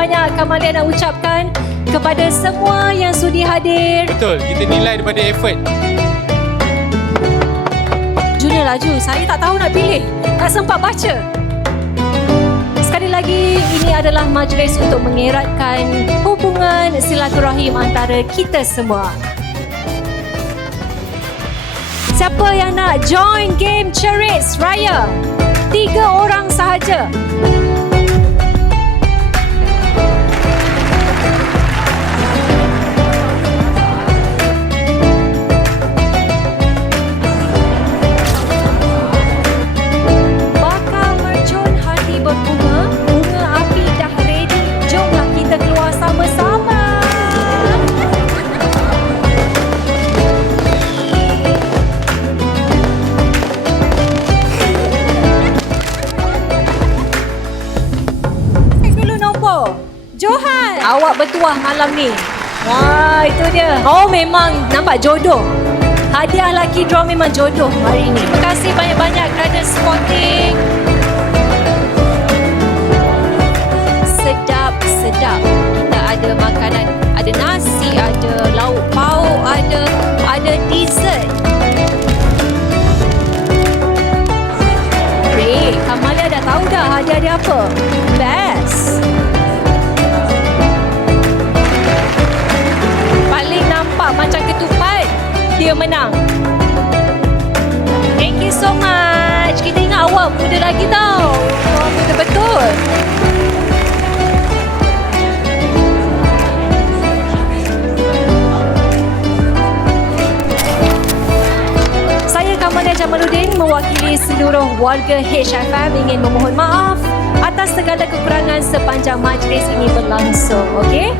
banyak Kamalia nak ucapkan kepada semua yang sudi hadir. Betul, kita nilai daripada effort. Junior laju, saya tak tahu nak pilih. Tak sempat baca. Sekali lagi, ini adalah majlis untuk mengeratkan hubungan silaturahim antara kita semua. Siapa yang nak join game Charades Raya? 3 orang sahaja. Bakal mercun hati berbunga, bunga api dah ready. Jomlah kita keluar sama-sama. Dulu nombor Johan, awak bertuah malam ni. Wah, itu dia. Oh, memang nampak jodoh. Hadiah lucky draw memang jodoh hari ni. Terima kasih banyak-banyak kerana supporting. Sedap-sedap. Kita ada makanan, ada nasi, ada lauk pauk, ada dessert. Kamalia dah tahu dah hadiah dia apa. Best. Paling nampak macam ketupat, dia menang. Thank you so much. Kita ingat awak muda lagi tau. Oh, muda betul. Saya Kamalia Jamaluddin mewakili seluruh warga HFM ingin memohon maaf atas segala kekurangan sepanjang majlis ini berlangsung. Okey?